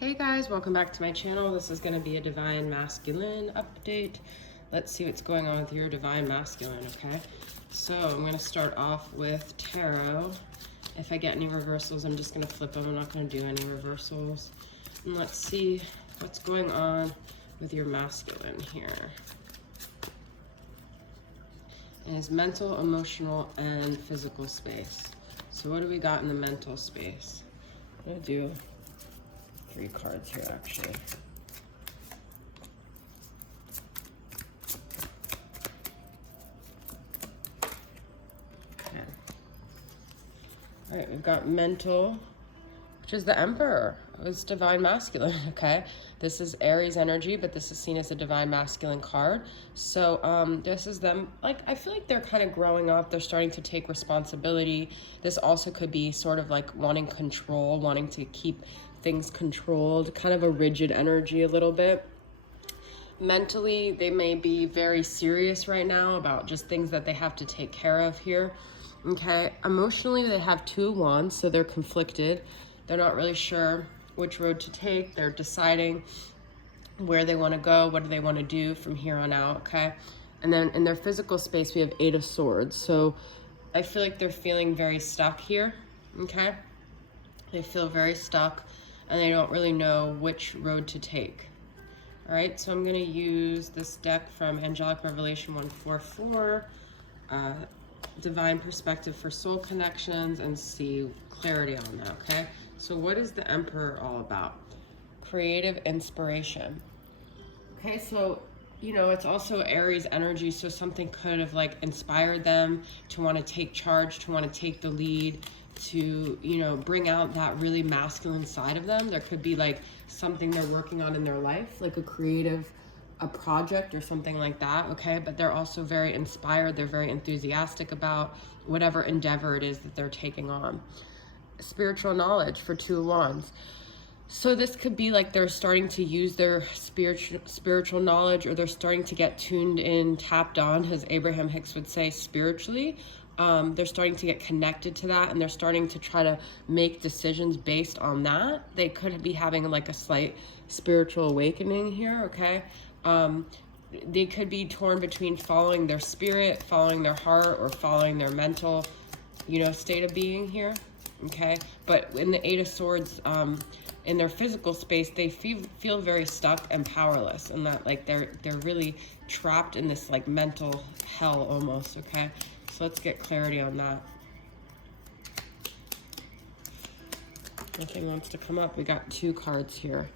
Hey guys, welcome back to my channel. This is going to be a Divine Masculine update. Let's see what's going on with your Divine Masculine, okay? So I'm going to start off with Tarot. If I get any reversals, I'm just going to flip them. I'm not going to do any reversals. And let's see what's going on with your masculine here. In his mental, emotional, and physical space. So what do we got in the mental space? I'm going to do 3 cards here, actually. Okay. All right, we've got mental, which is the Emperor. It's Divine Masculine, okay? This is Aries energy, but this is seen as a Divine Masculine card. So this is them, like, I feel like they're kind of growing up. They're starting to take responsibility. This also could be sort of like wanting control, wanting to keep things controlled, kind of a rigid energy a little bit. Mentally, they may be very serious right now about just things that they have to take care of here, okay? Emotionally, they have 2 wands, so they're conflicted. They're not really sure which road to take. They're deciding where they want to go, what do they want to do from here on out, okay? And then in their physical space, we have 8 of Swords. So I feel like they're feeling very stuck here, okay? They feel very stuck and they don't really know which road to take. All right, so I'm going to use this deck from Angelic Revelation 144, Divine Perspective for Soul Connections, and see clarity on that, okay? So what is the Emperor all about? Creative inspiration. Okay, so, you know, it's also Aries energy, so something could have, like, inspired them to want to take charge, to want to take the lead, to, you know, bring out that really masculine side of them. There could be, like, something they're working on in their life, like a project or something like that, okay? But they're also very inspired. They're very enthusiastic about whatever endeavor it is that they're taking on. Spiritual knowledge for 2 wands. So this could be like they're starting to use their spiritual knowledge, or they're starting to get tuned in, tapped on, as Abraham Hicks would say, spiritually. They're starting to get connected to that, and they're starting to try to make decisions based on that. They could be having like a slight spiritual awakening here, okay? They could be torn between following their spirit, following their heart, or following their mental, you know, state of being here, okay? But in the 8 of Swords, in their physical space, they feel very stuck and powerless, and that like they're really trapped in this like mental hell almost, okay? So let's get clarity on that. Nothing wants to come up. We got 2 cards here.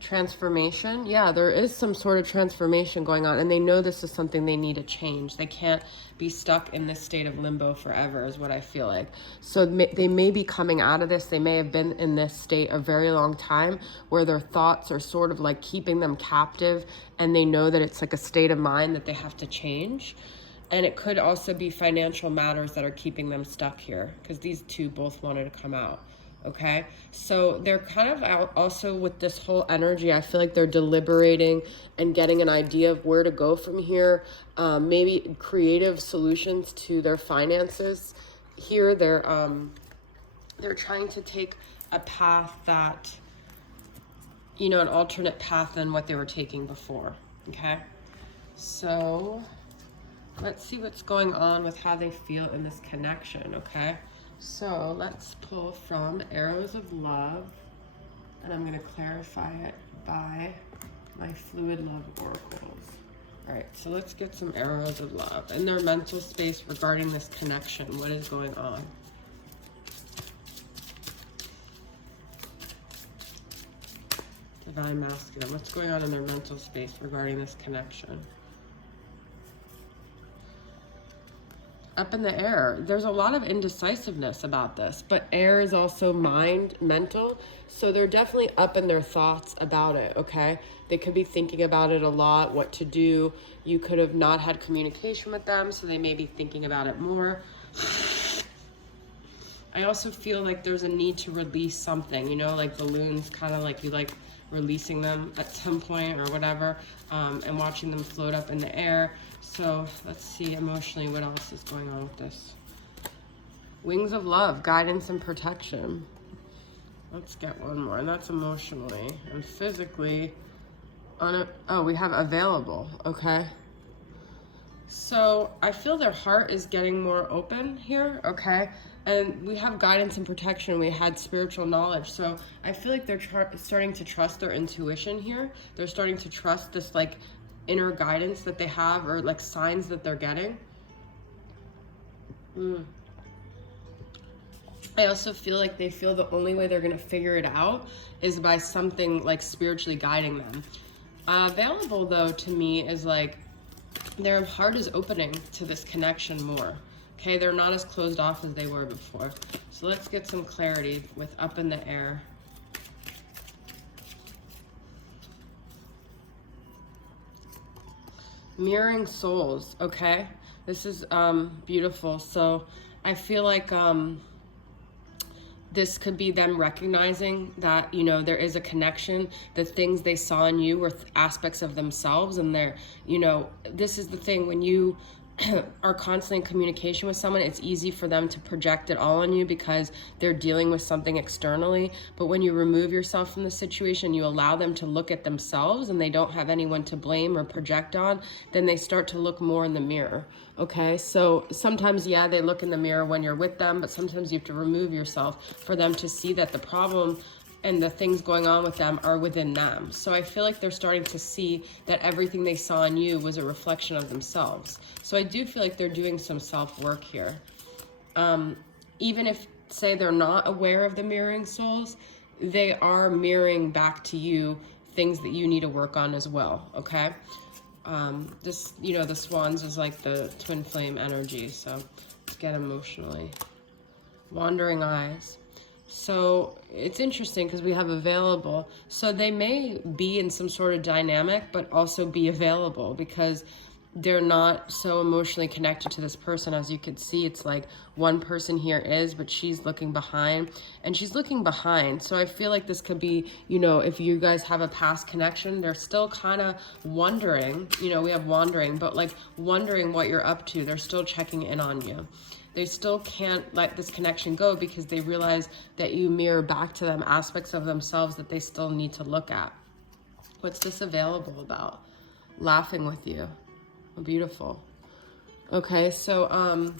Transformation. Yeah, there is some sort of transformation going on, and they know this is something they need to change. They can't be stuck in this state of limbo forever, is what I feel like. So they may be coming out of this. They may have been in this state a very long time, where their thoughts are sort of like keeping them captive, and they know that it's like a state of mind that they have to change. And it could also be financial matters that are keeping them stuck here, because these 2 both wanted to come out. Okay, so they're kind of out also with this whole energy. I feel like they're deliberating and getting an idea of where to go from here. Maybe creative solutions to their finances. Here, they're trying to take a path that, you know, an alternate path than what they were taking before. Okay, so let's see what's going on with how they feel in this connection. Okay. So let's pull from Arrows of Love, and I'm going to clarify it by my Fluid Love Oracles. All right, so let's get some Arrows of Love. In their mental space regarding this connection, what is going on? Divine Masculine, what's going on in their mental space regarding this connection? Up in the air. There's a lot of indecisiveness about this, but air is also mind, mental, so they're definitely up in their thoughts about it, okay? They could be thinking about it a lot, what to do. You could have not had communication with them, so they may be thinking about it more. I also feel like there's a need to release something, you know, like balloons, kind of like you like releasing them at some point or whatever, and watching them float up in the air. So let's see emotionally what else is going on with this. Wings of Love, guidance and protection. Let's get one more, and that's emotionally and physically. Oh, we have available, okay. So I feel their heart is getting more open here, okay? And we have guidance and protection. We had spiritual knowledge. So I feel like they're starting to trust their intuition here. They're starting to trust this like inner guidance that they have, or like signs that they're getting. I also feel like they feel the only way they're going to figure it out is by something like spiritually guiding them. Available though to me is like their heart is opening to this connection more. Okay, they're not as closed off as they were before. So let's get some clarity with up in the air. Mirroring souls, okay? This is beautiful. So I feel like this could be them recognizing that, you know, there is a connection. The things they saw in you were aspects of themselves, and they're, you know, this is the thing, when you are constantly in communication with someone, it's easy for them to project it all on you because they're dealing with something externally. But when you remove yourself from the situation, you allow them to look at themselves and they don't have anyone to blame or project on, then they start to look more in the mirror. Okay, so sometimes, yeah, they look in the mirror when you're with them, but sometimes you have to remove yourself for them to see that the problem and the things going on with them are within them. So I feel like they're starting to see that everything they saw in you was a reflection of themselves. So I do feel like they're doing some self-work here. Even if, say, they're not aware of the mirroring souls, they are mirroring back to you things that you need to work on as well, okay? This, you know, the swans is like the twin flame energy, so let's get emotionally. Wandering eyes. So it's interesting because we have available. So they may be in some sort of dynamic, but also be available because they're not so emotionally connected to this person. As you can see, it's like one person here is, but she's looking behind, and she's looking behind. So I feel like this could be, you know, if you guys have a past connection, they're still kind of wondering, you know, we have wandering, but like wondering what you're up to. They're still checking in on you. They still can't let this connection go because they realize that you mirror back to them aspects of themselves that they still need to look at. What's this available about? Laughing with you. Oh, beautiful. Okay, so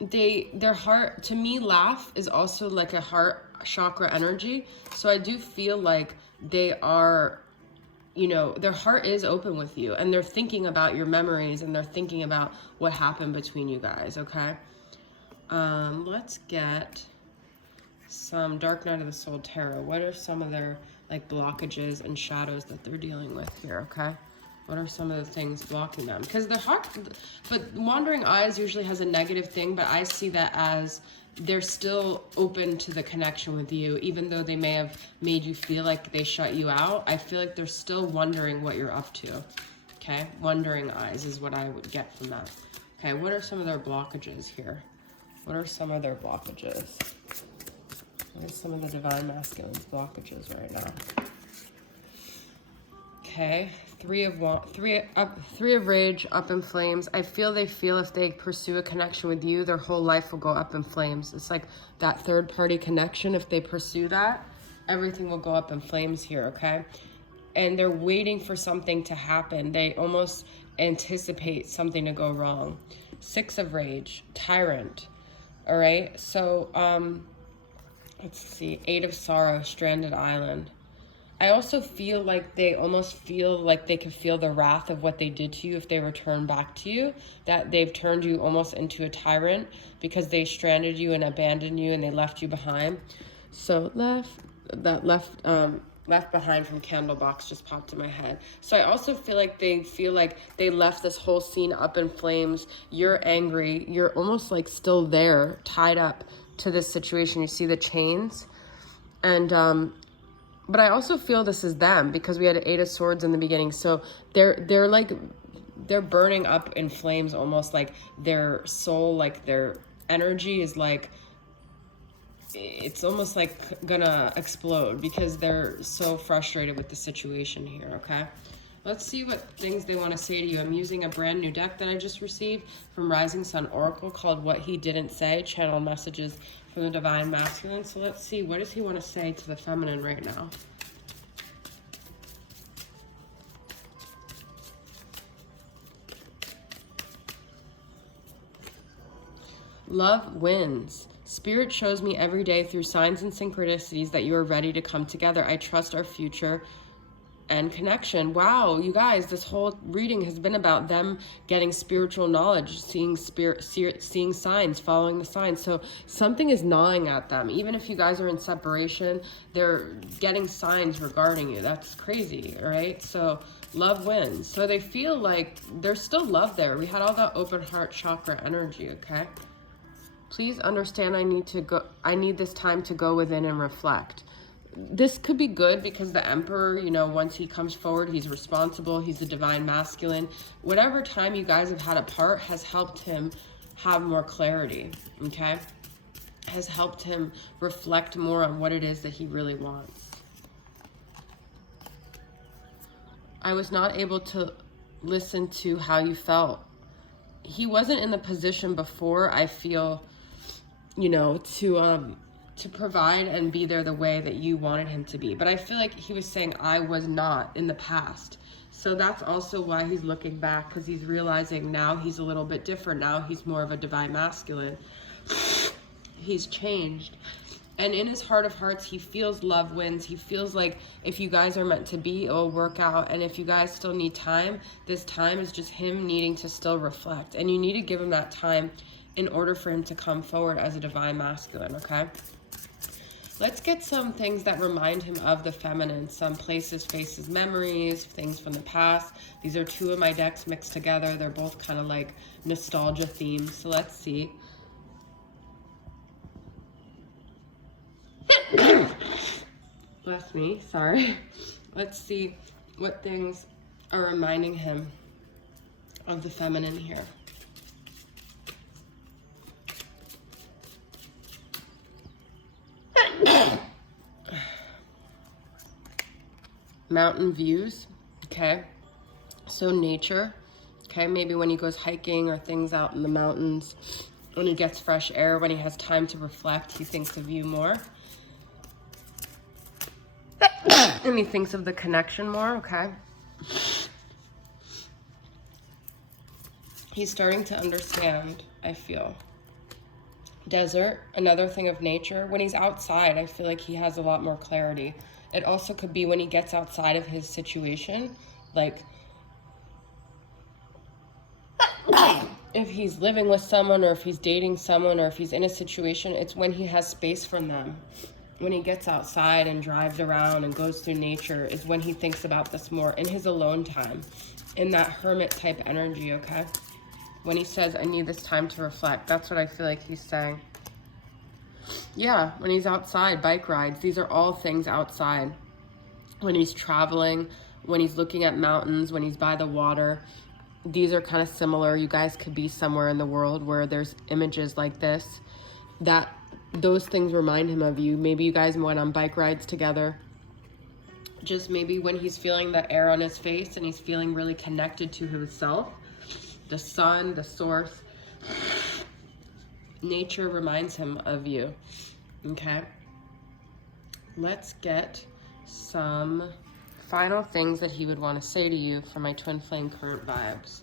their heart, to me, laugh is also like a heart chakra energy. So I do feel like they are, you know, their heart is open with you, and they're thinking about your memories, and they're thinking about what happened between you guys, okay? Let's get some Dark Night of the Soul Tarot. What are some of their, like, blockages and shadows that they're dealing with here, okay? What are some of the things blocking them? Because the heart, but wandering eyes usually has a negative thing, but I see that as they're still open to the connection with you, even though they may have made you feel like they shut you out. I feel like they're still wondering what you're up to, okay? Wondering eyes is what I would get from that. Okay, what are some of their blockages here? What are some of their blockages? What are some of the Divine Masculine's blockages right now? Okay, three of Rage, up in flames. I feel if they pursue a connection with you, their whole life will go up in flames. It's like that third party connection. If they pursue that, everything will go up in flames here, okay? And they're waiting for something to happen. They almost anticipate something to go wrong. Six of Rage, Tyrant. All right, so let's see, Eight of Sorrow, Stranded Island. I also feel like they almost feel like they could feel the wrath of what they did to you if they return back to you, that they've turned you almost into a tyrant because they stranded you and abandoned you and they left you behind. So left behind from Candlebox just popped in my head. So I also feel like they left this whole scene up in flames. You're angry. You're almost like still there, tied up to this situation. You see the chains, and but I also feel this is them because we had Eight of Swords in the beginning. So they're burning up in flames, almost like their soul, like their energy is like, it's almost like gonna explode because they're so frustrated with the situation here, okay? Let's see what things they want to say to you. I'm using a brand new deck that I just received from Rising Sun Oracle called What He Didn't Say, Channel Messages from the Divine Masculine. So let's see, what does he want to say to the feminine right now? Love wins. Spirit shows me every day through signs and synchronicities that you are ready to come together. I trust our future and connection. Wow, you guys, this whole reading has been about them getting spiritual knowledge, seeing signs, following the signs. So something is gnawing at them. Even if you guys are in separation, they're getting signs regarding you. That's crazy, right? So love wins. So they feel like there's still love there. We had all that open heart chakra energy, okay? Please understand, I need this time to go within and reflect. This could be good because the Emperor, you know, once he comes forward, he's responsible, he's the Divine Masculine. Whatever time you guys have had apart has helped him have more clarity, okay? Has helped him reflect more on what it is that he really wants. I was not able to listen to how you felt. He wasn't in the position before, I feel, you know, to provide and be there the way that you wanted him to be. But I feel like he was saying, I was not in the past. So that's also why he's looking back, because he's realizing now he's a little bit different. Now he's more of a Divine Masculine. He's changed. And in his heart of hearts, he feels love wins. He feels like if you guys are meant to be, it will work out. And if you guys still need time, this time is just him needing to still reflect. And you need to give him that time in order for him to come forward as a Divine Masculine, okay? Let's get some things that remind him of the feminine. Some places, faces, memories, things from the past. These are two of my decks mixed together. They're both kind of like nostalgia themes. So let's see. Bless me, sorry. Let's see what things are reminding him of the feminine here. Mountain views, okay? So nature, okay? Maybe when he goes hiking or things out in the mountains, when he gets fresh air, when he has time to reflect, he thinks of you more. And he thinks of the connection more, okay? He's starting to understand, I feel. Desert, another thing of nature. When he's outside, I feel like he has a lot more clarity. It also could be when he gets outside of his situation, like if he's living with someone or if he's dating someone or if he's in a situation, it's when he has space from them. When he gets outside and drives around and goes through nature is when he thinks about this more in his alone time, in that hermit type energy, okay? When he says, I need this time to reflect, that's what I feel like he's saying. Yeah, when he's outside, bike rides, these are all things outside. When he's traveling, when he's looking at mountains, when he's by the water, these are kind of similar. You guys could be somewhere in the world where there's images like this, that those things remind him of you. Maybe you guys went on bike rides together. Just maybe when he's feeling the air on his face and he's feeling really connected to himself, the sun, the source, nature reminds him of you, okay? Let's get some final things that he would want to say to you for my twin flame current vibes.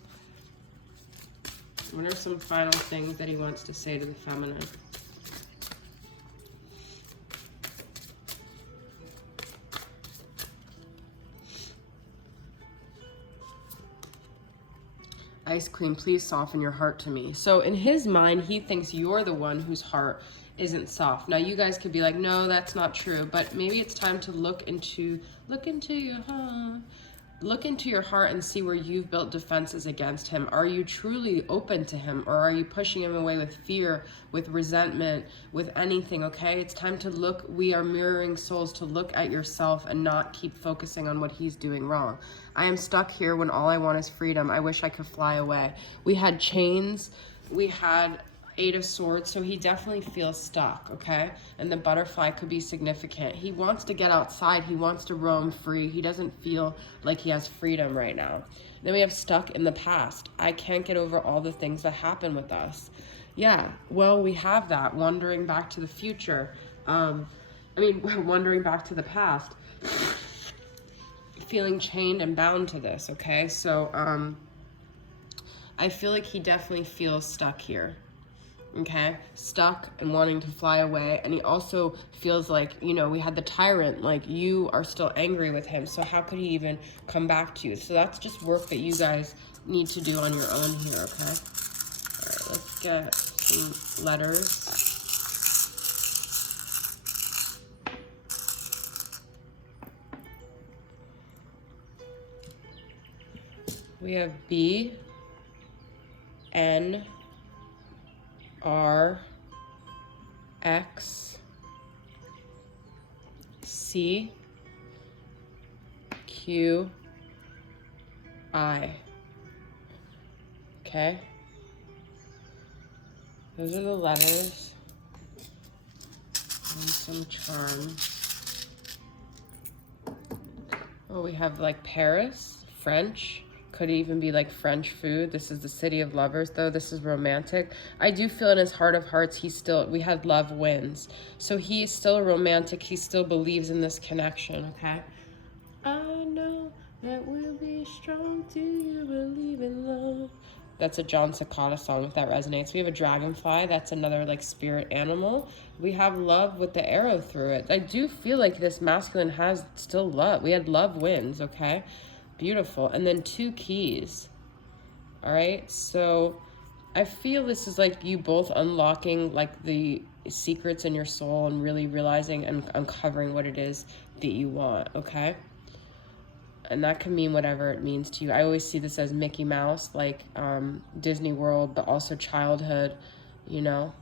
What are some final things that he wants to say to the feminine? Ice Queen, please soften your heart to me. So in his mind, he thinks you're the one whose heart isn't soft. Now you guys could be like, no, that's not true. But maybe it's time to look into your heart and see where you've built defenses against him. Are you truly open to him, or are you pushing him away with fear, with resentment, with anything, okay? It's time to look. We are mirroring souls, to look at yourself and not keep focusing on what he's doing wrong. I am stuck here when all I want is freedom. I wish I could fly away. We had chains. We had Eight of Swords, so he definitely feels stuck, okay? And the butterfly could be significant. He wants to get outside. He wants to roam free. He doesn't feel like he has freedom right now. Then we have stuck in the past. I can't get over all the things that happened with us. Yeah, well, we have that, wandering back to the future. Wandering back to the past. Feeling chained and bound to this, okay? So, I feel like he definitely feels stuck here. Okay, stuck and wanting to fly away. And he also feels like, you know, we had the tyrant, like you are still angry with him, so how could he even come back to you? So that's just work that you guys need to do on your own here. Okay, all right, let's get some letters. We have B, N, R, X, C, Q, I. Okay? Those are the letters. And some charms. Oh, we have like Paris, French. Could even be like French food. This is the city of lovers, though. This is romantic. I do feel in his heart of hearts, we had love wins. So he is still romantic. He still believes in this connection, okay? I know that we'll be strong. Do you believe in love? That's a John Cicada song, if that resonates. We have a dragonfly. That's another like spirit animal. We have love with the arrow through it. I do feel like this masculine has still love. We had love wins, okay? Beautiful. And then 2 keys. All right, so I feel this is like you both unlocking like the secrets in your soul and really realizing and uncovering what it is that you want, okay? And that can mean whatever it means to you. I always see this as Mickey Mouse, like Disney World, but also childhood, you know,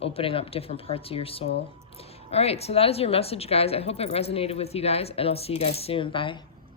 opening up different parts of your soul. All right, so that is your message, guys. I hope it resonated with you guys, and I'll see you guys soon. Bye.